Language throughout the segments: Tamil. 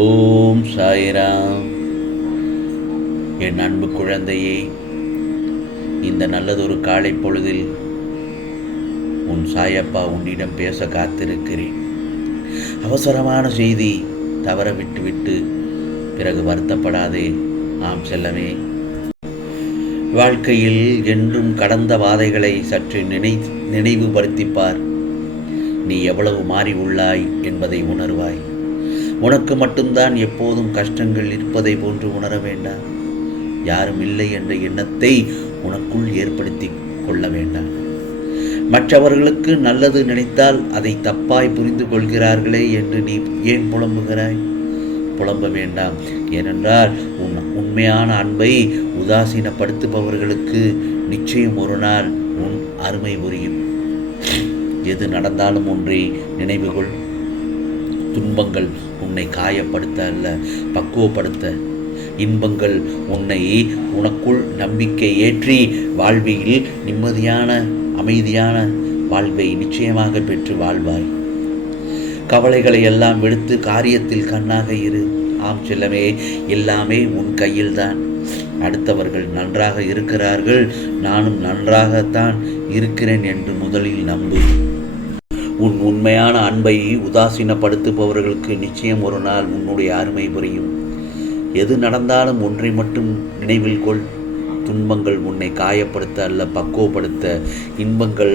ஓம் சாய்ராம். என் அன்பு குழந்தையே, இந்த நல்லதொரு காலை பொழுதில் உன் சாயப்பா உன்னிடம் பேச காத்திருக்கிறேன். அவசரமான செய்தி தவற விட்டு பிறகு வருத்தப்படாதே. ஆம் செல்லமே, வாழ்க்கையில் என்றும் கடந்த வாதைகளை சற்று நினைவுபடுத்திப்பார். நீ எவ்வளவு மாறி உள்ளாய் என்பதை உணர்வாய். உனக்கு மட்டும்தான் எப்போதும் கஷ்டங்கள் இருப்பதை போன்று உணர வேண்டாம். யாரும் இல்லை என்ற எண்ணத்தை உனக்குள் ஏற்படுத்தி கொள்ள வேண்டாம். மற்றவர்களுக்கு நல்லது நினைத்தால் அதை தப்பாய் புரிந்து கொள்கிறார்களே என்று நீ ஏன் புலம்புகிறாய்? புலம்ப வேண்டாம். ஏனென்றால் உன் உண்மையான அன்பை உதாசீனப்படுத்துபவர்களுக்கு நிச்சயம் ஒரு நாள் உன் அருமை புரியும். எது நடந்தாலும் ஒன்றை நினைவுகொள். துன்பங்கள் உன்னை காயப்படுத்த அல்ல, பக்குவப்படுத்த. இன்பங்கள் உனக்குள் நம்பிக்கை ஏற்றி வாழ்வில் நிம்மதியான அமைதியான வாழ்வை நிச்சயமாக பெற்று வாழ்வாய். கவலைகளை எல்லாம் விடுத்து காரியத்தில் கண்ணாக இரு. ஆம் செல்லமே, எல்லாமே உன் கையில்தான். அடுத்தவர்கள் நன்றாக இருக்கிறார்கள், நானும் நன்றாகத்தான் இருக்கிறேன் என்று முதலில் நம்பு. உன் உண்மையான அன்பை உதாசீனப்படுத்துபவர்களுக்கு நிச்சயம் ஒரு நாள் உன்னுடைய அருமை புரியும். எது நடந்தாலும் ஒன்றை மட்டும் நினைவில் கொள். துன்பங்கள் உன்னை காயப்படுத்த அல்ல, பக்குவப்படுத்த. இன்பங்கள்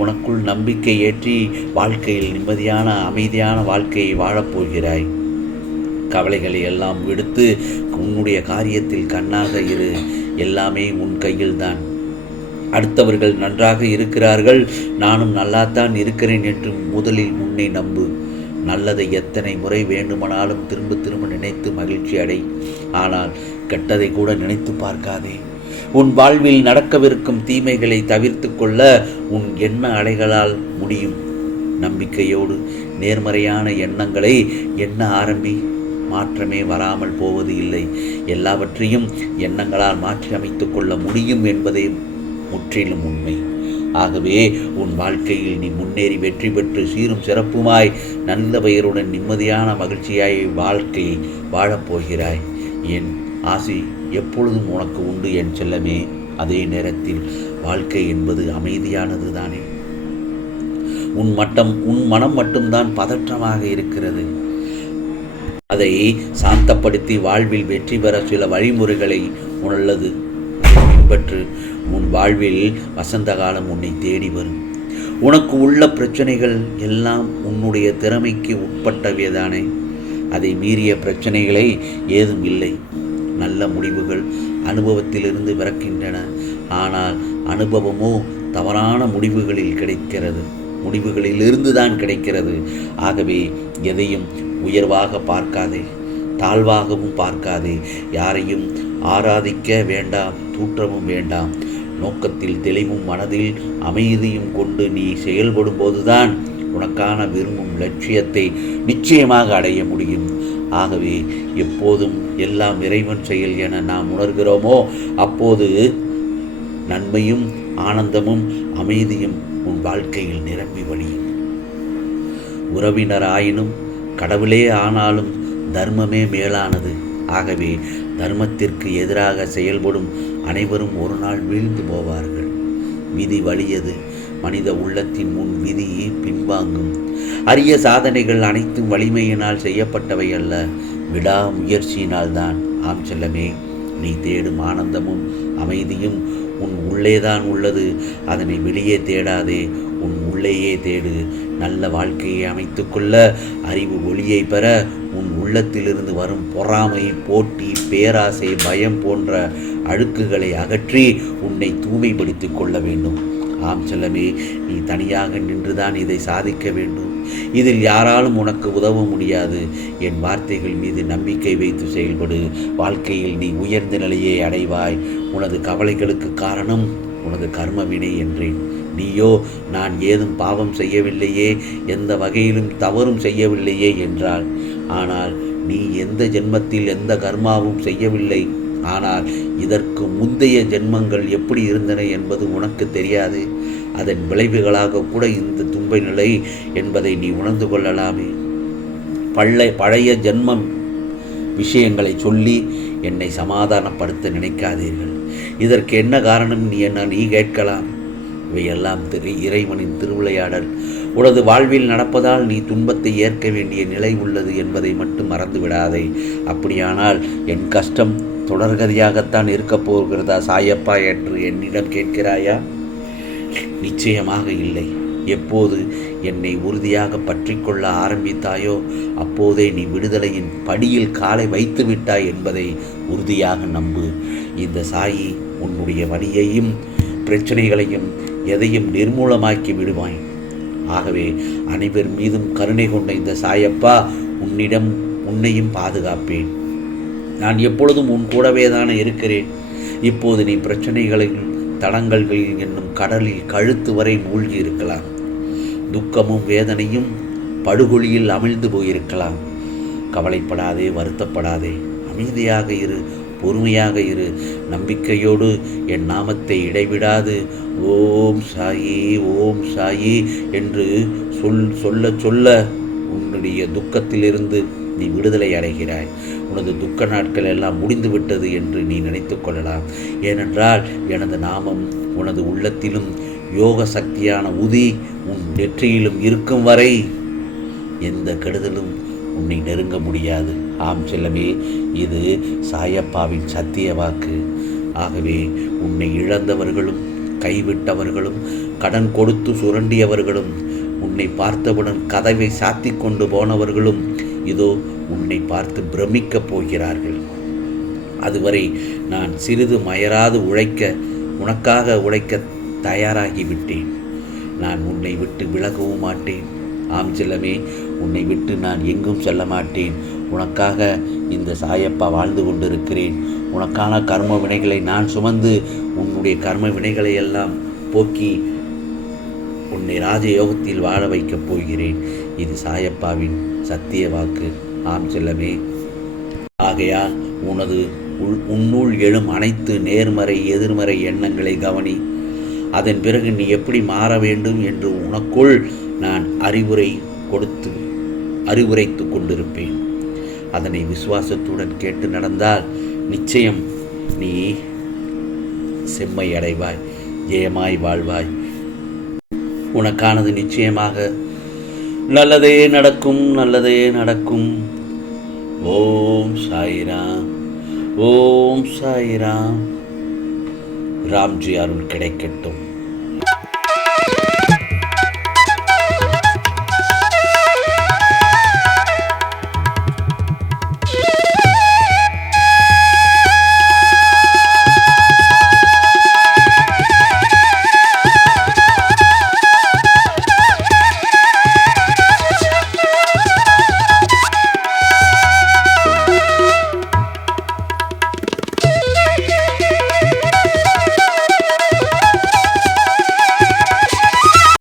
உனக்குள் நம்பிக்கை ஏற்றி வாழ்க்கையில் நிம்மதியான அமைதியான வாழ்க்கையை வாழப்போகிறாய். கவலைகளை எல்லாம் விடுத்து உன்னுடைய காரியத்தில் கண்ணாக இரு. எல்லாமே உன் கையில்தான். அடுத்தவர்கள் நன்றாக இருக்கிறார்கள், நானும் நல்லாத்தான் இருக்கிறேன் என்று முதலில் உன்னை நம்பு. நல்லதை எத்தனை முறை வேண்டுமானாலும் திரும்ப நினைத்து மகிழ்ச்சி அடை. ஆனால் கெட்டதை கூட நினைத்து பார்க்காதே. உன் வாழ்வில் நடக்கவிருக்கும் தீமைகளை தவிர்த்து கொள்ள உன் எண்ண அலைகளால் முடியும். நம்பிக்கையோடு நேர்மறையான எண்ணங்களை எண்ண ஆரம்பி. மாற்றமே வராமல் போவது இல்லை. எல்லாவற்றையும் எண்ணங்களால் மாற்றி அமைத்துக் கொள்ள முடியும் என்பதே முற்றிலும் உண்மை. ஆகவே உன் வாழ்க்கையில் நீ முன்னேறி வெற்றி பெற்று சீரும் சிறப்புமாய் நல்ல பெயருடன் நிம்மதியான மகிழ்ச்சியாய் வாழ்க்கையை வாழப்போகிறாய். என் ஆசி எப்பொழுதும் உனக்கு உண்டு என் செல்லமே. அதே நேரத்தில் வாழ்க்கை என்பது அமைதியானது தானே. உன் மனம் மட்டும்தான் பதற்றமாக இருக்கிறது. அதை சாந்தப்படுத்தி வாழ்வில் வெற்றி பெற சில வழிமுறைகளை உள்ளது. பின்பற்று. உன் வாழ்வில் வசந்த காலம் உன்னை தேடி வரும். உனக்கு உள்ள பிரச்சனைகள் எல்லாம் உன்னுடைய திறமைக்கு உட்பட்டவைதானே. அதை மீறிய பிரச்சனைகளே ஏதும் இல்லை. நல்ல முடிவுகள் அனுபவத்திலிருந்து பிறக்கின்றன. ஆனால் அனுபவமோ தவறான முடிவுகளிலிருந்து தான் கிடைக்கிறது. ஆகவே எதையும் உயர்வாக பார்க்காதே, தாழ்வாகவும் பார்க்காதே. யாரையும் ஆராதிக்க வேண்டாம், தூற்றவும் வேண்டாம். நோக்கத்தில் தெளிவும் மனதில் அமைதியும் கொண்டு நீ செயல்படும் போதுதான் உனக்கான விரும்பும் லட்சியத்தை நிச்சயமாக அடைய முடியும். ஆகவே எப்போதும் எல்லாம் இறைவன் செயல் என நாம் உணர்கிறோமோ அப்போது நன்மையும் ஆனந்தமும் அமைதியும் உன் வாழ்க்கையில் நிரம்பி வழியும். உறவினராயினும் கடவுளே ஆனாலும் தர்மமே மேலானது. ஆகவே தர்மத்திற்கு எதிராக செயல்படும் அனைவரும் ஒரு நாள் வீழ்ந்து போவார்கள். விதி வலியது. மனித உள்ளத்தின் முன் விதி பின்வாங்கும். அரிய சாதனைகள் அனைத்தும் வலிமையினால் செய்யப்பட்டவை அல்ல, விடாமுயற்சியினால் தான். ஆம் செல்லமே, நீ தேடும் ஆனந்தமும் அமைதியும் உன் உள்ளேதான் உள்ளது. அதனை வெளியே தேடாதே, உன் உள்ளேயே தேடு. நல்ல வாழ்க்கையை அமைத்துக்கொள்ள அறிவு ஒளியை பெற உன் உள்ளத்திலிருந்து வரும் பொறாமை, போட்டி, பேராசை, பயம் போன்ற அழுக்குகளை அகற்றி உன்னை தூய்மைப்படுத்திக் கொள்ள வேண்டும். ஆம் செல்லமே, நீ தனியாக நின்றுதான் இதை சாதிக்க வேண்டும். இதில் யாராலும் உனக்கு உதவ முடியாது. என் வார்த்தைகள் மீது நம்பிக்கை வைத்து செயல்படு. வாழ்க்கையில் நீ உயர்ந்த நிலையை அடைவாய். உனது கவலைகளுக்கு காரணம் உனது கர்ம வினை என்றேன். நீயோ நான் ஏதும் பாவம் செய்யவில்லையே, எந்த வகையிலும் தவறும் செய்யவில்லையே என்றாள். ஆனால் நீ எந்த ஜென்மத்தில் எந்த கர்மாவும் செய்யவில்லை. ஆனால் இதற்கு முந்தைய ஜென்மங்கள் எப்படி இருந்தன என்பது உனக்கு தெரியாது. அதன் விளைவுகளாக கூட இந்த துன்ப நிலை என்பதை நீ உணர்ந்து கொள்ளலாமே. பழைய ஜென்மம் விஷயங்களை சொல்லி என்னை சமாதானப்படுத்த நினைக்காதீர்கள். இதற்கு என்ன காரணம் நீ கேட்கலாம். இவையெல்லாம் இறைவனின் திருவிளையாடல். உனது வாழ்வில் நடப்பதால் நீ துன்பத்தை ஏற்க வேண்டிய நிலை உள்ளது என்பதை மட்டும் மறந்து விடாதே. அப்படியானால் என் கஷ்டம் தொடர்கதையாகத்தான் இருக்கப் போகிறதா சாயப்பா என்று என்னிடம் கேட்கிறாயா? நிச்சயமாக இல்லை. எப்போது என்னை உறுதியாக பற்றி கொள்ள ஆரம்பித்தாயோ அப்போதே நீ விடுதலையின் படியில் காலை வைத்து விட்டாய் என்பதை உறுதியாக நம்பு. இந்த சாயி உன்னுடைய வலியையும் பிரச்சனைகளையும் எதையும் நிர்மூலமாக்கி விடுவாய். ஆகவே அனைவர் மீதும் கருணை கொண்ட இந்த சாயப்பா உன்னையும் பாதுகாப்பேன். நான் எப்பொழுதும் உன் கூடவே தானே இருக்கிறேன். இப்போது நீ பிரச்சனைகளில் தடங்கல்களில் என்னும் கடலில் கழுத்து வரை மூழ்கி இருக்கலாம். துக்கமும் வேதனையும் படுகொலியில் அமிழ்ந்து போயிருக்கலாம். கவலைப்படாதே, வருத்தப்படாதே, அமைதியாக இரு, பொறுமையாக இரு. நம்பிக்கையோடு என் நாமத்தை இடைவிடாது ஓம் சாயி ஓம் சாயி என்று சொல்ல சொல்ல உன்னுடைய துக்கத்திலிருந்து நீ விடுதலை அடைகிறாய். உனது துக்க நாட்கள் எல்லாம் முடிந்து விட்டது என்று நீ நினைத்து கொள்ளலாம். ஏனென்றால் எனது நாமம் உனது உள்ளத்திலும் யோக சக்தியான உதி உன் நெற்றியிலும் இருக்கும் வரை எந்த கெடுதலும் உன்னை நெருங்க முடியாது. ஆம் செல்லமே, இது சாயப்பாவின் சத்திய வாக்கு. ஆகவே உன்னை இழந்தவர்களும் கைவிட்டவர்களும் கடன் கொடுத்து சுரண்டியவர்களும் உன்னை பார்த்தவுடன் கதவை சாத்தி கொண்டு போனவர்களும் இதோ உன்னை பார்த்து பிரமிக்கப் போகிறார்கள். அதுவரை நான் சிறிது மயராது உனக்காக உழைக்க தயாராகிவிட்டேன். நான் உன்னை விட்டு விலகவும் மாட்டேன். ஆம் செல்லமே, உன்னை விட்டு நான் எங்கும் செல்ல மாட்டேன். உனக்காக இந்த சாயப்பா வாழ்ந்து கொண்டிருக்கிறேன். உனக்கான கர்ம வினைகளை நான் சுமந்து உன்னுடைய கர்ம வினைகளை எல்லாம் போக்கி உன்னை ராஜயோகத்தில் வாழ வைக்கப் போகிறேன். இது சாயப்பாவின் சத்திய வாக்கு. ஆம் செல்லமே, ஆகையால் உன்னுள் எழும் அனைத்து நேர்மறை எதிர்மறை எண்ணங்களை கவனி. அதன் பிறகு நீ எப்படி மாற வேண்டும் என்று உனக்குள் நான் அறிவுரைத்து கொண்டிருப்பேன். அதனை விசுவாசத்துடன் கேட்டு நடந்தால் நிச்சயம் நீ செம்மை அடைவாய், ஜெயமாய் வாழ்வாய். உனக்கானது நிச்சயமாக நல்லதே நடக்கும், நல்லதே நடக்கும். ஓம் சாய்ராம், ஓம் சாய்ராம். ராம்ஜி அருள் கிடைக்கட்டும்.